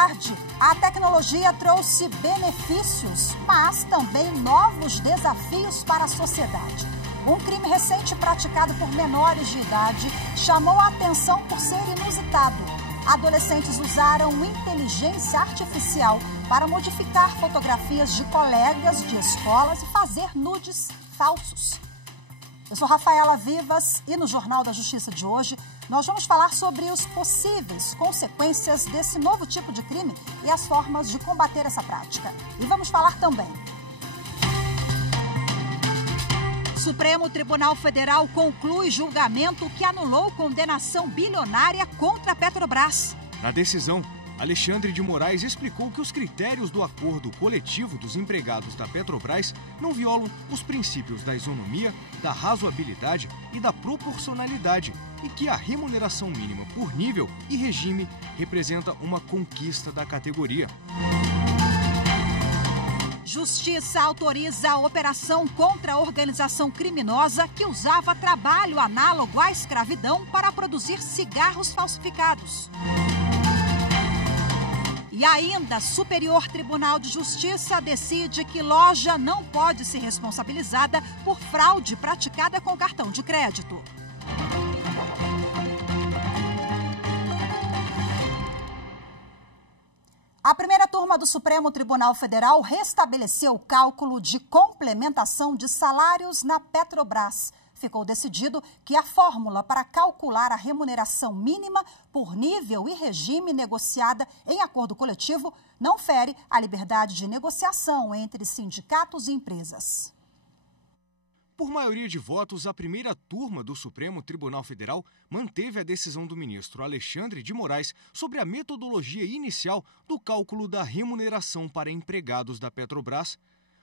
tarde. A tecnologia trouxe benefícios, mas também novos desafios para a sociedade. Um crime recente praticado por menores de idade chamou a atenção por ser inusitado. Adolescentes usaram inteligência artificial para modificar fotografias de colegas de escolas e fazer nudes falsos. Eu sou Rafaela Vivas e no Jornal da Justiça de hoje nós vamos falar sobre os possíveis consequências desse novo tipo de crime e as formas de combater essa prática. E vamos falar também. Supremo Tribunal Federal conclui julgamento que anulou condenação bilionária contra a Petrobras. Na decisão, Alexandre de Moraes explicou que os critérios do acordo coletivo dos empregados da Petrobras não violam os princípios da isonomia, da razoabilidade e da proporcionalidade e que a remuneração mínima por nível e regime representa uma conquista da categoria. Justiça autoriza a operação contra a organização criminosa que usava trabalho análogo à escravidão para produzir cigarros falsificados. E ainda, Superior Tribunal de Justiça decide que loja não pode ser responsabilizada por fraude praticada com cartão de crédito. A primeira turma do Supremo Tribunal Federal restabeleceu o cálculo de complementação de salários na Petrobras. Ficou decidido que a fórmula para calcular a remuneração mínima por nível e regime negociada em acordo coletivo não fere a liberdade de negociação entre sindicatos e empresas. Por maioria de votos, a primeira turma do Supremo Tribunal Federal manteve a decisão do ministro Alexandre de Moraes sobre a metodologia inicial do cálculo da remuneração para empregados da Petrobras.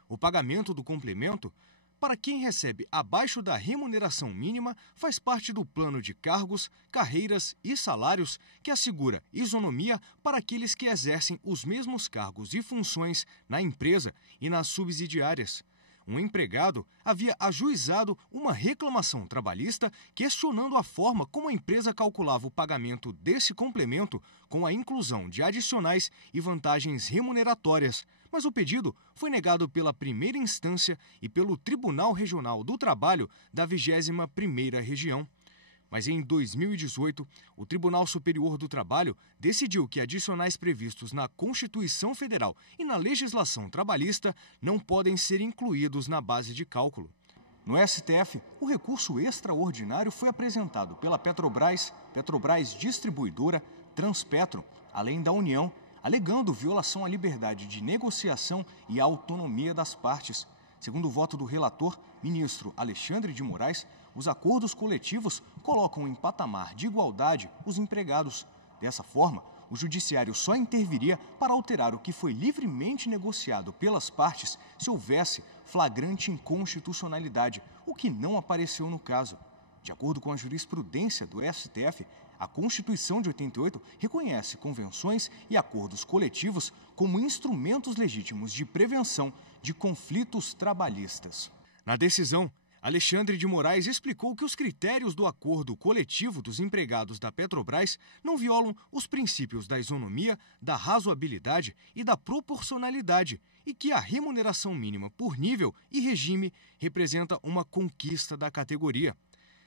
O pagamento do complemento para quem recebe abaixo da remuneração mínima faz parte do plano de cargos, carreiras e salários que assegura isonomia para aqueles que exercem os mesmos cargos e funções na empresa e nas subsidiárias. Um empregado havia ajuizado uma reclamação trabalhista questionando a forma como a empresa calculava o pagamento desse complemento com a inclusão de adicionais e vantagens remuneratórias, mas o pedido foi negado pela primeira instância e pelo Tribunal Regional do Trabalho da 21ª Região. Mas em 2018, o Tribunal Superior do Trabalho decidiu que adicionais previstos na Constituição Federal e na legislação trabalhista não podem ser incluídos na base de cálculo. No STF, o recurso extraordinário foi apresentado pela Petrobras, Petrobras Distribuidora, Transpetro, além da União, alegando violação à liberdade de negociação e à autonomia das partes. Segundo o voto do relator, ministro Alexandre de Moraes, os acordos coletivos colocam em patamar de igualdade os empregados. Dessa forma, o judiciário só interviria para alterar o que foi livremente negociado pelas partes se houvesse flagrante inconstitucionalidade, o que não apareceu no caso. De acordo com a jurisprudência do STF, a Constituição de 88 reconhece convenções e acordos coletivos como instrumentos legítimos de prevenção de conflitos trabalhistas. Na decisão, Alexandre de Moraes explicou que os critérios do acordo coletivo dos empregados da Petrobras não violam os princípios da isonomia, da razoabilidade e da proporcionalidade e que a remuneração mínima por nível e regime representa uma conquista da categoria.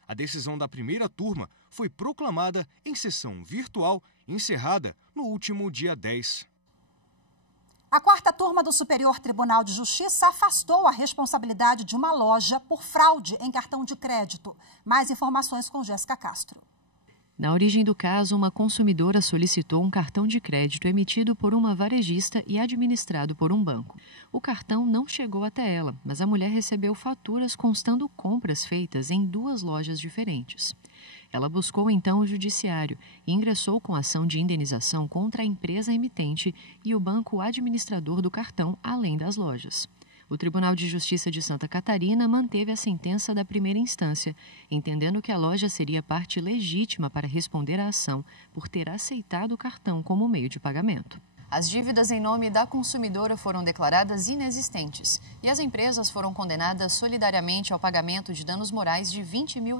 A decisão da primeira turma foi proclamada em sessão virtual, encerrada no último dia 10. A quarta turma do Superior Tribunal de Justiça afastou a responsabilidade de uma loja por fraude em cartão de crédito. Mais informações com Jéssica Castro. Na origem do caso, uma consumidora solicitou um cartão de crédito emitido por uma varejista e administrado por um banco. O cartão não chegou até ela, mas a mulher recebeu faturas constando compras feitas em 2 lojas diferentes. Ela buscou então o judiciário e ingressou com ação de indenização contra a empresa emitente e o banco administrador do cartão, além das lojas. O Tribunal de Justiça de Santa Catarina manteve a sentença da primeira instância, entendendo que a loja seria parte legítima para responder à ação por ter aceitado o cartão como meio de pagamento. As dívidas em nome da consumidora foram declaradas inexistentes e as empresas foram condenadas solidariamente ao pagamento de danos morais de R$20 mil.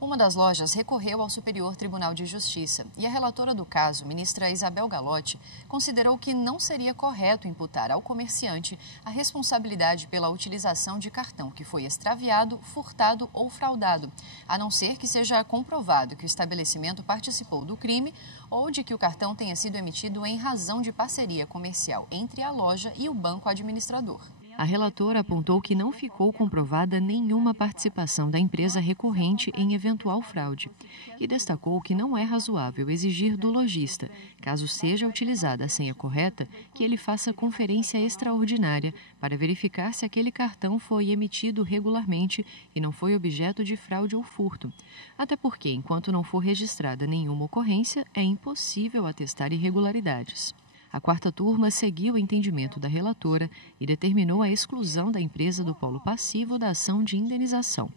Uma das lojas recorreu ao Superior Tribunal de Justiça e a relatora do caso, ministra Isabel Galotti, considerou que não seria correto imputar ao comerciante a responsabilidade pela utilização de cartão que foi extraviado, furtado ou fraudado, a não ser que seja comprovado que o estabelecimento participou do crime ou de que o cartão tenha sido emitido em razão de parceria comercial entre a loja e o banco administrador. A relatora apontou que não ficou comprovada nenhuma participação da empresa recorrente em eventual fraude e destacou que não é razoável exigir do lojista, caso seja utilizada a senha correta, que ele faça conferência extraordinária para verificar se aquele cartão foi emitido regularmente e não foi objeto de fraude ou furto. Até porque, enquanto não for registrada nenhuma ocorrência, é impossível atestar irregularidades. A quarta turma seguiu o entendimento da relatora e determinou a exclusão da empresa do polo passivo da ação de indenização.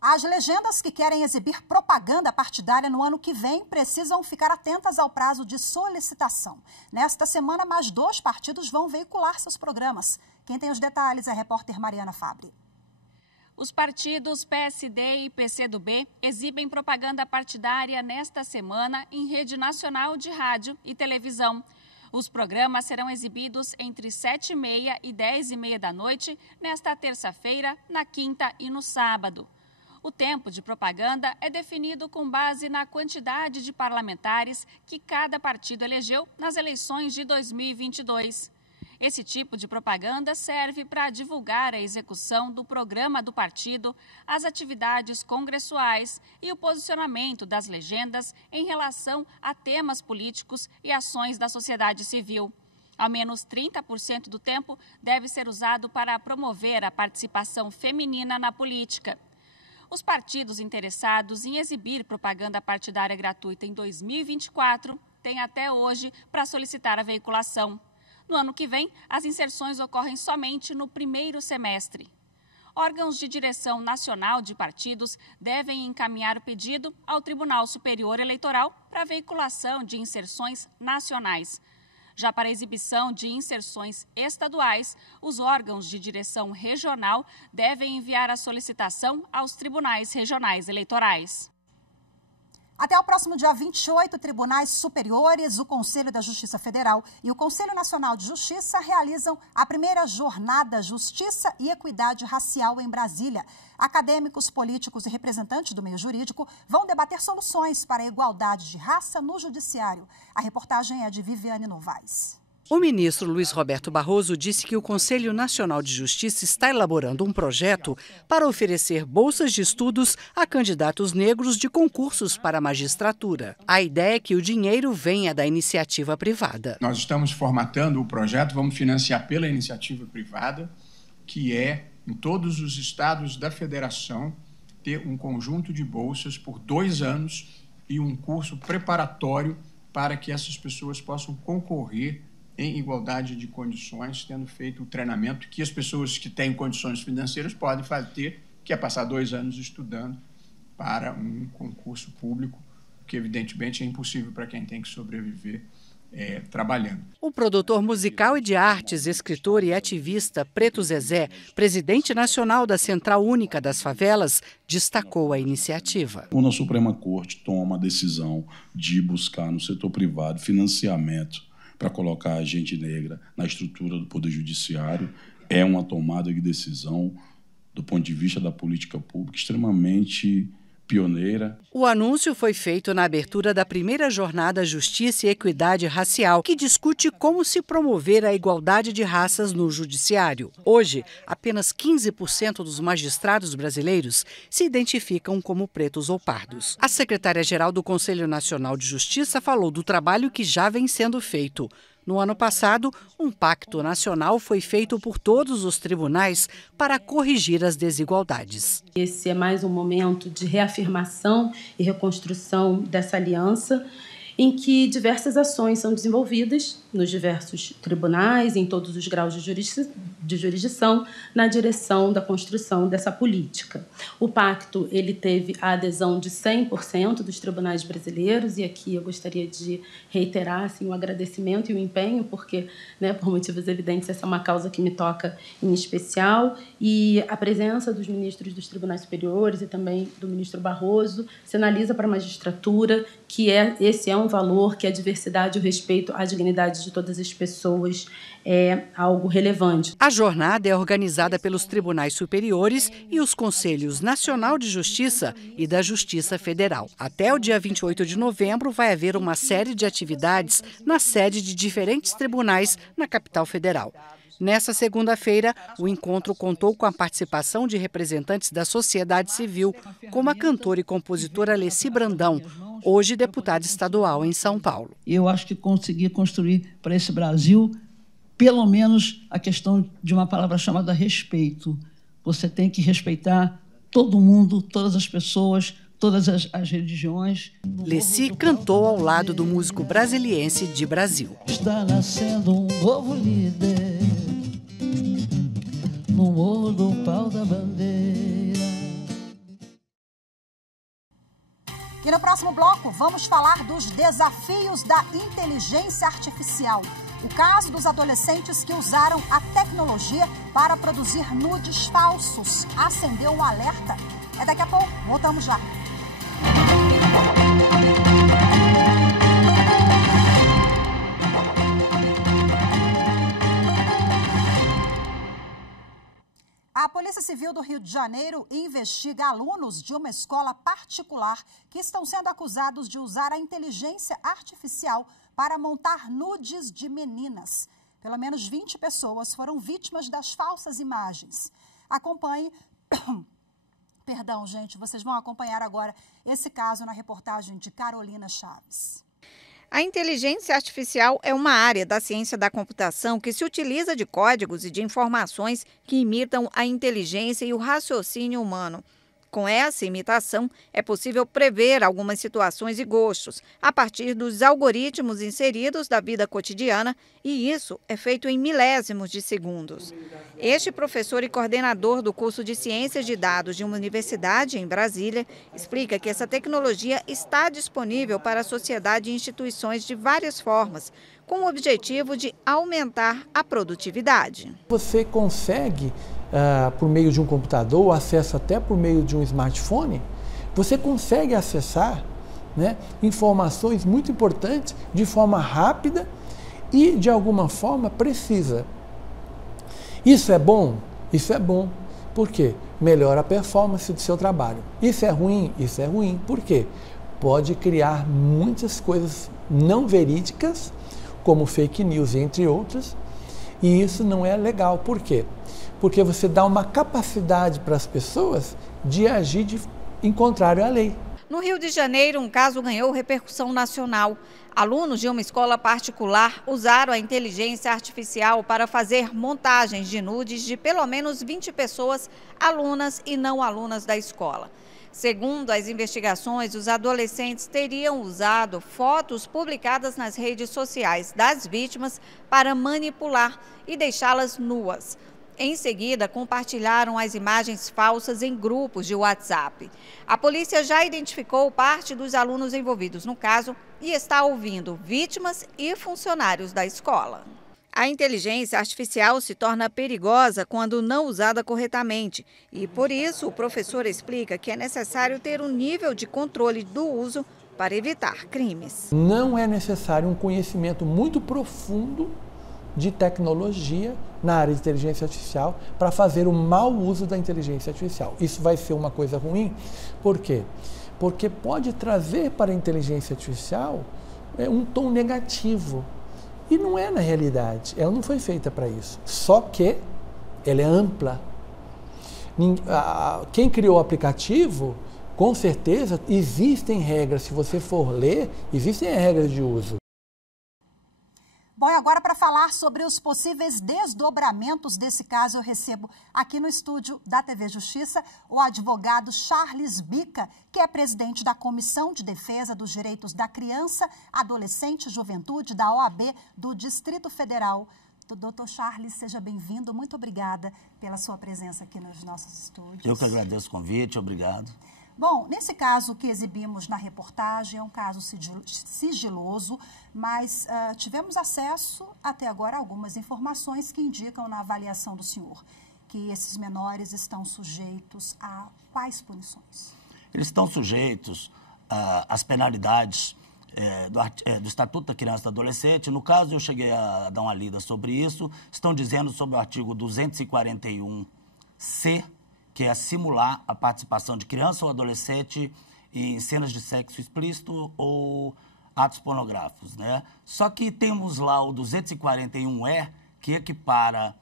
As legendas que querem exibir propaganda partidária no ano que vem precisam ficar atentas ao prazo de solicitação. Nesta semana, mais 2 partidos vão veicular seus programas. Quem tem os detalhes é a repórter Mariana Fabre. Os partidos PSD e PCdoB exibem propaganda partidária nesta semana em rede nacional de rádio e televisão. Os programas serão exibidos entre 7h30 e 10h30 da noite, nesta terça-feira, na quinta e no sábado. O tempo de propaganda é definido com base na quantidade de parlamentares que cada partido elegeu nas eleições de 2022. Esse tipo de propaganda serve para divulgar a execução do programa do partido, as atividades congressuais e o posicionamento das legendas em relação a temas políticos e ações da sociedade civil. Ao menos 30% do tempo deve ser usado para promover a participação feminina na política. Os partidos interessados em exibir propaganda partidária gratuita em 2024 têm até hoje para solicitar a veiculação. No ano que vem, as inserções ocorrem somente no primeiro semestre. Órgãos de direção nacional de partidos devem encaminhar o pedido ao Tribunal Superior Eleitoral para veiculação de inserções nacionais. Já para a exibição de inserções estaduais, os órgãos de direção regional devem enviar a solicitação aos tribunais regionais eleitorais. Até o próximo dia 28, tribunais superiores, o Conselho da Justiça Federal e o Conselho Nacional de Justiça realizam a primeira jornada Justiça e Equidade Racial em Brasília. Acadêmicos, políticos e representantes do meio jurídico vão debater soluções para a igualdade de raça no judiciário. A reportagem é de Viviane Novaes. O ministro Luiz Roberto Barroso disse que o Conselho Nacional de Justiça está elaborando um projeto para oferecer bolsas de estudos a candidatos negros de concursos para a magistratura. A ideia é que o dinheiro venha da iniciativa privada. Nós estamos formatando o projeto, vamos financiar pela iniciativa privada, que é, em todos os estados da federação, ter um conjunto de bolsas por 2 anos e um curso preparatório para que essas pessoas possam concorrer em igualdade de condições, tendo feito o treinamento que as pessoas que têm condições financeiras podem ter, que é passar 2 anos estudando para um concurso público, que evidentemente é impossível para quem tem que sobreviver trabalhando. O produtor musical e de artes, escritor e ativista Preto Zezé, presidente nacional da Central Única das Favelas, destacou a iniciativa. Quando a Suprema Corte toma a decisão de buscar no setor privado financiamento para colocar a gente negra na estrutura do Poder Judiciário, é uma tomada de decisão, do ponto de vista da política pública, extremamente pioneira. O anúncio foi feito na abertura da primeira jornada Justiça e Equidade Racial, que discute como se promover a igualdade de raças no judiciário. Hoje, apenas 15% dos magistrados brasileiros se identificam como pretos ou pardos. A secretária-geral do Conselho Nacional de Justiça falou do trabalho que já vem sendo feito. No ano passado, um pacto nacional foi feito por todos os tribunais para corrigir as desigualdades. Esse é mais um momento de reafirmação e reconstrução dessa aliança, em que diversas ações são desenvolvidas nos diversos tribunais, em todos os graus de de jurisdição na direção da construção dessa política. O pacto ele teve a adesão de 100% dos tribunais brasileiros, e aqui eu gostaria de reiterar assim, o agradecimento e o empenho, porque, né, por motivos evidentes, essa é uma causa que me toca em especial, e a presença dos ministros dos tribunais superiores e também do ministro Barroso sinaliza para a magistratura que esse é um valor, que a diversidade e o respeito à dignidade de todas as pessoas é algo relevante. A jornada é organizada pelos tribunais superiores e os Conselhos Nacional de Justiça e da Justiça Federal. Até o dia 28 de novembro vai haver uma série de atividades na sede de diferentes tribunais na capital federal. Nessa segunda-feira, o encontro contou com a participação de representantes da sociedade civil, como a cantora e compositora Alessi Brandão, hoje deputada estadual em São Paulo. Eu acho que consegui construir para esse Brasil, pelo menos, a questão de uma palavra chamada respeito. Você tem que respeitar todo mundo, todas as pessoas, todas as religiões. Alessi cantou ao lado do músico brasiliense de Brasil. Está nascendo um novo líder no morro do pau da bandeira. E no próximo bloco, vamos falar dos desafios da inteligência artificial. O caso dos adolescentes que usaram a tecnologia para produzir nudes falsos acendeu um alerta. É daqui a pouco, voltamos já. A Polícia Civil do Rio de Janeiro investiga alunos de uma escola particular que estão sendo acusados de usar a inteligência artificial para montar nudes de meninas. Pelo menos 20 pessoas foram vítimas das falsas imagens. Acompanhe... Perdão, gente, vocês vão acompanhar agora esse caso na reportagem de Carolina Chaves. A inteligência artificial é uma área da ciência da computação que se utiliza de códigos e de informações que imitam a inteligência e o raciocínio humano. Com essa imitação, é possível prever algumas situações e gostos a partir dos algoritmos inseridos da vida cotidiana, e isso é feito em milésimos de segundos. Este professor e coordenador do curso de Ciências de Dados de uma universidade em Brasília explica que essa tecnologia está disponível para a sociedade e instituições de várias formas, com o objetivo de aumentar a produtividade. Você consegue, por meio de um computador, ou acesso até por meio de um smartphone, você consegue acessar, né, informações muito importantes de forma rápida e, de alguma forma, precisa. Isso é bom? Isso é bom. Por quê? Melhora a performance do seu trabalho. Isso é ruim? Isso é ruim. Por quê? Pode criar muitas coisas não verídicas, como fake news, entre outras, e isso não é legal. Por quê? Porque você dá uma capacidade para as pessoas de agir em contrário à lei. No Rio de Janeiro, um caso ganhou repercussão nacional. Alunos de uma escola particular usaram a inteligência artificial para fazer montagens de nudes de pelo menos 20 pessoas, alunas e não alunas da escola. Segundo as investigações, os adolescentes teriam usado fotos publicadas nas redes sociais das vítimas para manipular e deixá-las nuas. Em seguida, compartilharam as imagens falsas em grupos de WhatsApp. A polícia já identificou parte dos alunos envolvidos no caso e está ouvindo vítimas e funcionários da escola. A inteligência artificial se torna perigosa quando não usada corretamente e, por isso, o professor explica que é necessário ter um nível de controle do uso para evitar crimes. Não é necessário um conhecimento muito profundo de tecnologia na área de inteligência artificial para fazer o mau uso da inteligência artificial. Isso vai ser uma coisa ruim, por quê? Porque pode trazer para a inteligência artificial um tom negativo. E não é na realidade, ela não foi feita para isso. Só que ela é ampla. Quem criou o aplicativo, com certeza, existem regras. Se você for ler, existem regras de uso. Bom, e agora para falar sobre os possíveis desdobramentos desse caso, eu recebo aqui no estúdio da TV Justiça o advogado Charles Bica, que é presidente da Comissão de Defesa dos Direitos da Criança, Adolescente e Juventude da OAB do Distrito Federal. Dr. Charles, seja bem-vindo. Muito obrigada pela sua presença aqui nos nossos estúdios. Eu que agradeço o convite, obrigado. Bom, nesse caso que exibimos na reportagem, é um caso sigiloso, mas tivemos acesso até agora a algumas informações que indicam na avaliação do senhor que esses menores estão sujeitos a quais punições? Eles estão sujeitos às penalidades do Estatuto da Criança e do Adolescente. No caso, eu cheguei a dar uma lida sobre isso. Estão dizendo sobre o artigo 241-C, que é simular a participação de criança ou adolescente em cenas de sexo explícito ou atos pornográficos, né? Só que temos lá o 241-E, que equipara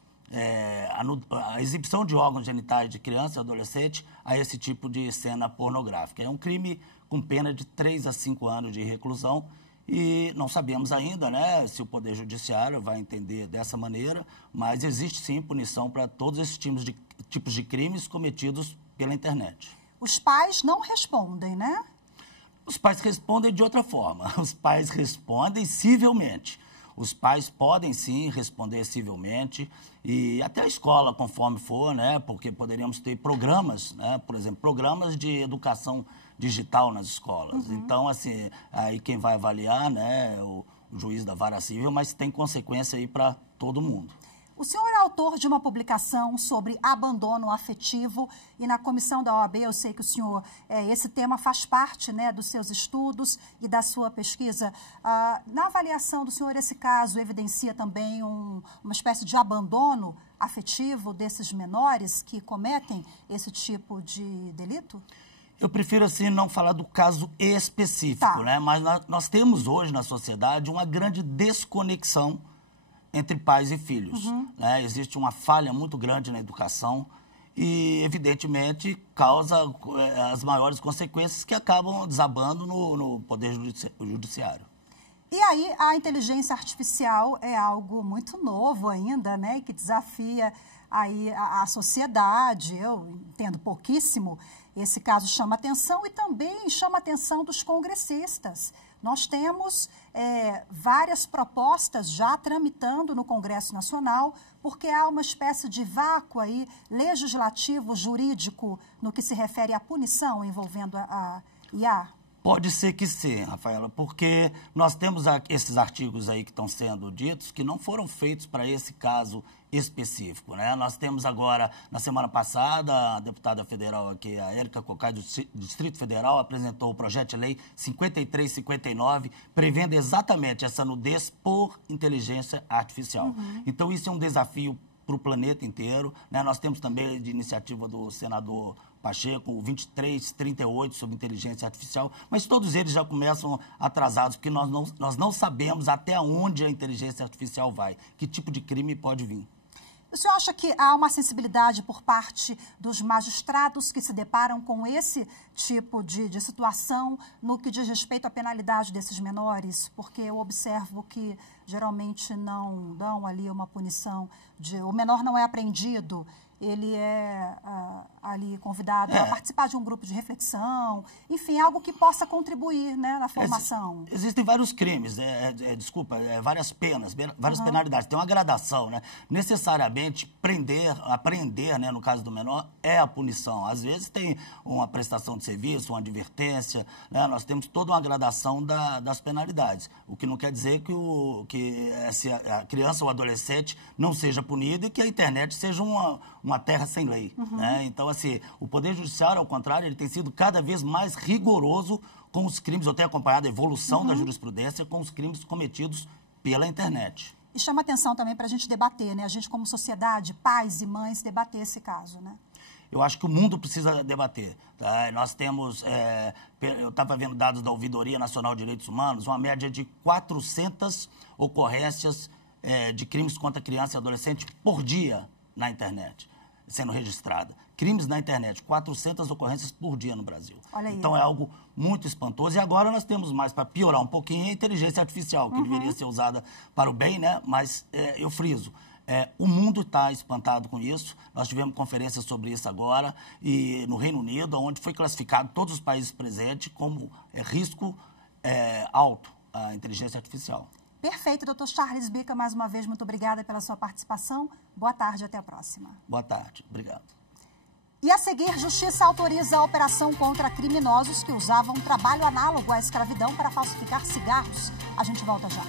a exibição de órgãos genitais de criança e adolescente a esse tipo de cena pornográfica. É um crime com pena de 3 a 5 anos de reclusão e não sabemos ainda, né, se o Poder Judiciário vai entender dessa maneira, mas existe sim punição para todos esses tipos de crimes cometidos pela internet. Os pais não respondem, né? Os pais respondem de outra forma. Os pais respondem civilmente. Os pais podem, sim, responder civilmente e até a escola, conforme for, né? Porque poderíamos ter programas, né? Por exemplo, programas de educação digital nas escolas. Uhum. Então, assim, aí quem vai avaliar, né, o juiz da vara civil, mas tem consequência aí para todo mundo. O senhor é autor de uma publicação sobre abandono afetivo e na comissão da OAB eu sei que o senhor, esse tema faz parte, né, dos seus estudos e da sua pesquisa. Na avaliação do senhor, esse caso evidencia também uma espécie de abandono afetivo desses menores que cometem esse tipo de delito? Eu prefiro, assim, não falar do caso específico, né? Mas nós temos hoje na sociedade uma grande desconexão entre pais e filhos. Uhum. Né? Existe uma falha muito grande na educação e, evidentemente, causa as maiores consequências que acabam desabando no Poder Judiciário. E aí, a inteligência artificial é algo muito novo ainda, né? Que desafia aí a sociedade. Eu entendo pouquíssimo. Esse caso chama atenção e também chama atenção dos congressistas. Nós temos várias propostas já tramitando no Congresso Nacional, porque há uma espécie de vácuo aí legislativo, jurídico, no que se refere à punição envolvendo a IA. Pode ser que sim, Rafaela, porque nós temos esses artigos aí que estão sendo ditos que não foram feitos para esse caso específico, né? Nós temos agora, na semana passada, a deputada federal aqui, a Érica Cocai, do Distrito Federal, apresentou o projeto de lei 5359, prevendo exatamente essa nudez por inteligência artificial. Uhum. Então, isso é um desafio para o planeta inteiro, né? Nós temos também de iniciativa do senador Pacheco, o 2338 sobre inteligência artificial, mas todos eles já começam atrasados, porque nós não sabemos até onde a inteligência artificial vai, que tipo de crime pode vir. O senhor acha que há uma sensibilidade por parte dos magistrados que se deparam com esse tipo de situação no que diz respeito à penalidade desses menores? Porque eu observo que geralmente não dão ali uma punição, o menor não é apreendido, ele é ali convidado a participar de um grupo de reflexão, enfim, algo que possa contribuir, né, na formação. Existem vários crimes, várias penas, várias penalidades, tem uma gradação, né? Necessariamente apreender, né, no caso do menor, é a punição. Às vezes tem uma prestação de serviço, uma advertência, né? Nós temos toda uma gradação das penalidades, o que não quer dizer que a criança ou adolescente não seja punida e que a internet seja uma terra sem lei. Uhum. Né? Então, assim, o Poder Judiciário, ao contrário, ele tem sido cada vez mais rigoroso com os crimes. Eu tenho acompanhado a evolução da jurisprudência com os crimes cometidos pela internet. E chama atenção também para a gente debater, né? A gente, como sociedade, pais e mães, debater esse caso, né? Eu acho que o mundo precisa debater. Tá? Nós temos, eu estava vendo dados da Ouvidoria Nacional de Direitos Humanos, uma média de 400 ocorrências de crimes contra criança e adolescente por dia na internet, sendo registrada. Crimes na internet, 400 ocorrências por dia no Brasil. Então é algo muito espantoso. E agora nós temos mais, para piorar um pouquinho, a inteligência artificial, que deveria ser usada para o bem, né? Mas eu friso. O mundo está espantado com isso. Nós tivemos conferências sobre isso agora, e no Reino Unido, onde foi classificado todos os países presentes como risco alto a inteligência artificial. Perfeito, doutor Charles Bica, mais uma vez, muito obrigada pela sua participação. Boa tarde, até a próxima. Boa tarde, obrigado. E a seguir, Justiça autoriza a operação contra criminosos que usavam trabalho análogo à escravidão para falsificar cigarros. A gente volta já.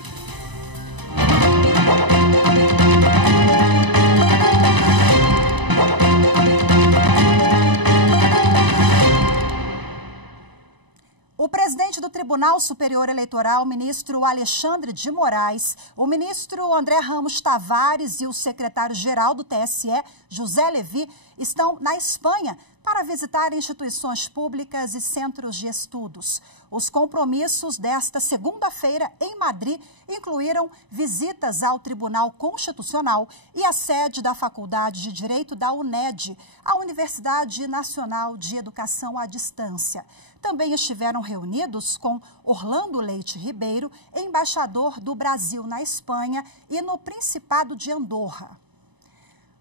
O presidente do Tribunal Superior Eleitoral, ministro Alexandre de Moraes, o ministro André Ramos Tavares e o secretário-geral do TSE, José Levi, estão na Espanha para visitar instituições públicas e centros de estudos. Os compromissos desta segunda-feira em Madrid incluíram visitas ao Tribunal Constitucional e a sede da Faculdade de Direito da UNED, a Universidade Nacional de Educação à Distância. Também estiveram reunidos com Orlando Leite Ribeiro, embaixador do Brasil na Espanha e no Principado de Andorra.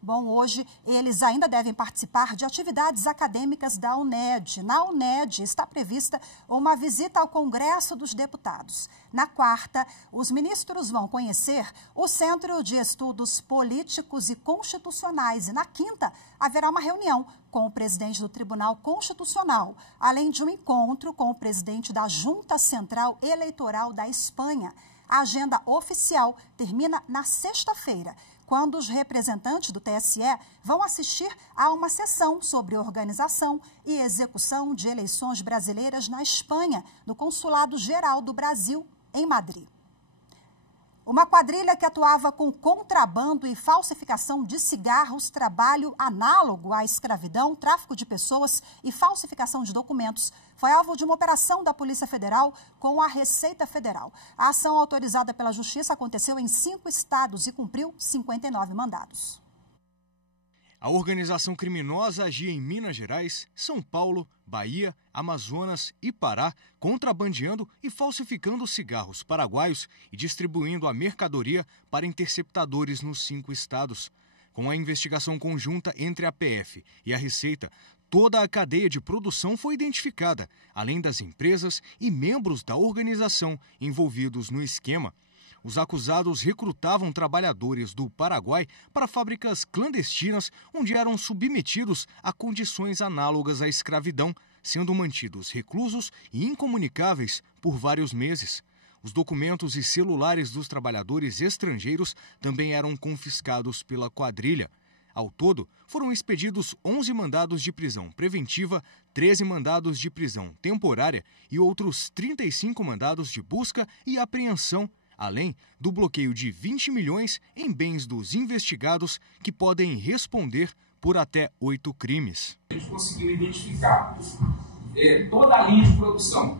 Bom, hoje eles ainda devem participar de atividades acadêmicas da UNED. Na UNED está prevista uma visita ao Congresso dos Deputados. Na quarta, os ministros vão conhecer o Centro de Estudos Políticos e Constitucionais. E na quinta, haverá uma reunião com o presidente do Tribunal Constitucional, além de um encontro com o presidente da Junta Central Eleitoral da Espanha. A agenda oficial termina na sexta-feira, quando os representantes do TSE vão assistir a uma sessão sobre organização e execução de eleições brasileiras na Espanha, no Consulado Geral do Brasil, em Madrid. Uma quadrilha que atuava com contrabando e falsificação de cigarros, trabalho análogo à escravidão, tráfico de pessoas e falsificação de documentos foi alvo de uma operação da Polícia Federal com a Receita Federal. A ação autorizada pela Justiça aconteceu em 5 estados e cumpriu 59 mandados. A organização criminosa agia em Minas Gerais, São Paulo, Bahia, Amazonas e Pará, contrabandeando e falsificando cigarros paraguaios e distribuindo a mercadoria para interceptadores nos 5 estados. Com a investigação conjunta entre a PF e a Receita, toda a cadeia de produção foi identificada, além das empresas e membros da organização envolvidos no esquema. Os acusados recrutavam trabalhadores do Paraguai para fábricas clandestinas, onde eram submetidos a condições análogas à escravidão, sendo mantidos reclusos e incomunicáveis por vários meses. Os documentos e celulares dos trabalhadores estrangeiros também eram confiscados pela quadrilha. Ao todo, foram expedidos 11 mandados de prisão preventiva, 13 mandados de prisão temporária e outros 35 mandados de busca e apreensão, além do bloqueio de 20 milhões em bens dos investigados, que podem responder por até 8 crimes. A gente conseguiu identificar toda a linha de produção,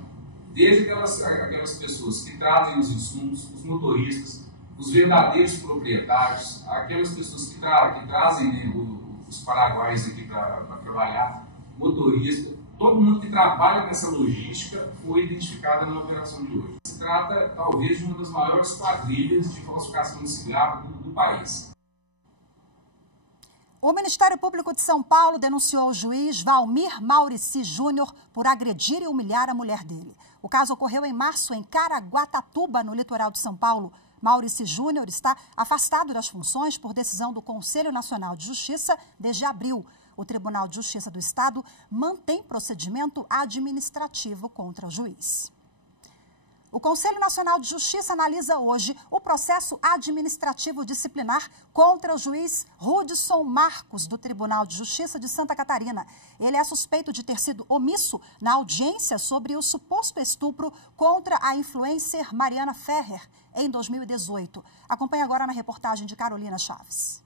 desde aquelas pessoas que trazem os insumos, os motoristas, os verdadeiros proprietários, aquelas pessoas que trazem os paraguaios aqui para trabalhar, motoristas, todo mundo que trabalha nessa logística foi identificado na operação de hoje. Se trata, talvez, de uma das maiores quadrilhas de falsificação de cigarro do país. O Ministério Público de São Paulo denunciou o juiz Valmir Maurici Júnior por agredir e humilhar a mulher dele. O caso ocorreu em março em Caraguatatuba, no litoral de São Paulo. Maurici Júnior está afastado das funções por decisão do Conselho Nacional de Justiça desde abril. O Tribunal de Justiça do Estado mantém procedimento administrativo contra o juiz. O Conselho Nacional de Justiça analisa hoje o processo administrativo disciplinar contra o juiz Hudson Marcos, do Tribunal de Justiça de Santa Catarina. Ele é suspeito de ter sido omisso na audiência sobre o suposto estupro contra a influencer Mariana Ferrer, em 2018. Acompanhe agora na reportagem de Carolina Chaves.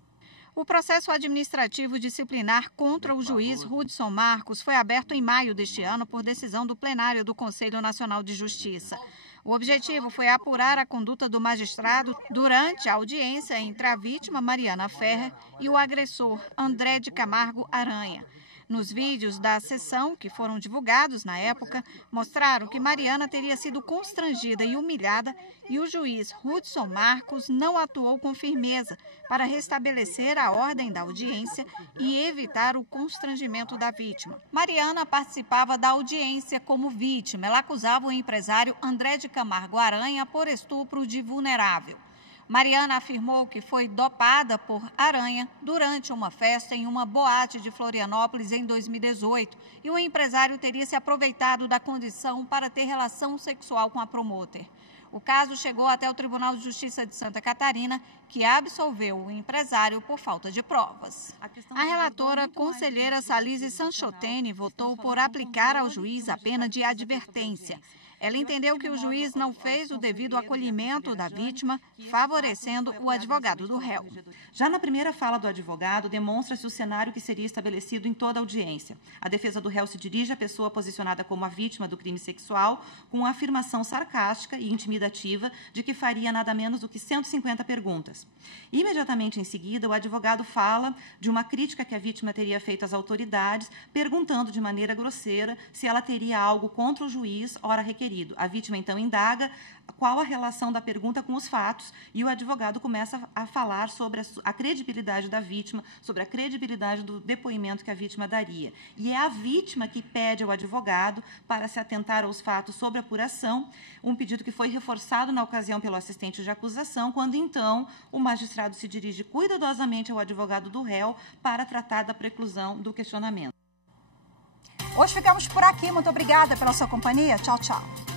O processo administrativo disciplinar contra o juiz Hudson Marcos foi aberto em maio deste ano por decisão do plenário do Conselho Nacional de Justiça. O objetivo foi apurar a conduta do magistrado durante a audiência entre a vítima Mariana Ferrer e o agressor André de Camargo Aranha. Nos vídeos da sessão, que foram divulgados na época, mostraram que Mariana teria sido constrangida e humilhada e o juiz Hudson Marcos não atuou com firmeza para restabelecer a ordem da audiência e evitar o constrangimento da vítima. Mariana participava da audiência como vítima. Ela acusava o empresário André de Camargo Aranha por estupro de vulnerável. Mariana afirmou que foi dopada por Aranha durante uma festa em uma boate de Florianópolis em 2018 e o empresário teria se aproveitado da condição para ter relação sexual com a promoter. O caso chegou até o Tribunal de Justiça de Santa Catarina, que absolveu o empresário por falta de provas. A relatora conselheira Salise Sanchotene votou por aplicar ao juiz a pena de advertência. Ela entendeu que o juiz não fez o devido acolhimento da vítima, favorecendo o advogado do réu. Já na primeira fala do advogado, demonstra-se o cenário que seria estabelecido em toda a audiência. A defesa do réu se dirige à pessoa posicionada como a vítima do crime sexual, com uma afirmação sarcástica e intimidativa de que faria nada menos do que 150 perguntas. Imediatamente em seguida, o advogado fala de uma crítica que a vítima teria feito às autoridades, perguntando de maneira grosseira se ela teria algo contra o juiz, ora requerido. A vítima, então, indaga qual a relação da pergunta com os fatos e o advogado começa a falar sobre a credibilidade da vítima, sobre a credibilidade do depoimento que a vítima daria. E é a vítima que pede ao advogado para se atentar aos fatos sobre a apuração, um pedido que foi reforçado na ocasião pelo assistente de acusação, quando, então, o magistrado se dirige cuidadosamente ao advogado do réu para tratar da preclusão do questionamento. Hoje ficamos por aqui. Muito obrigada pela sua companhia. Tchau, tchau.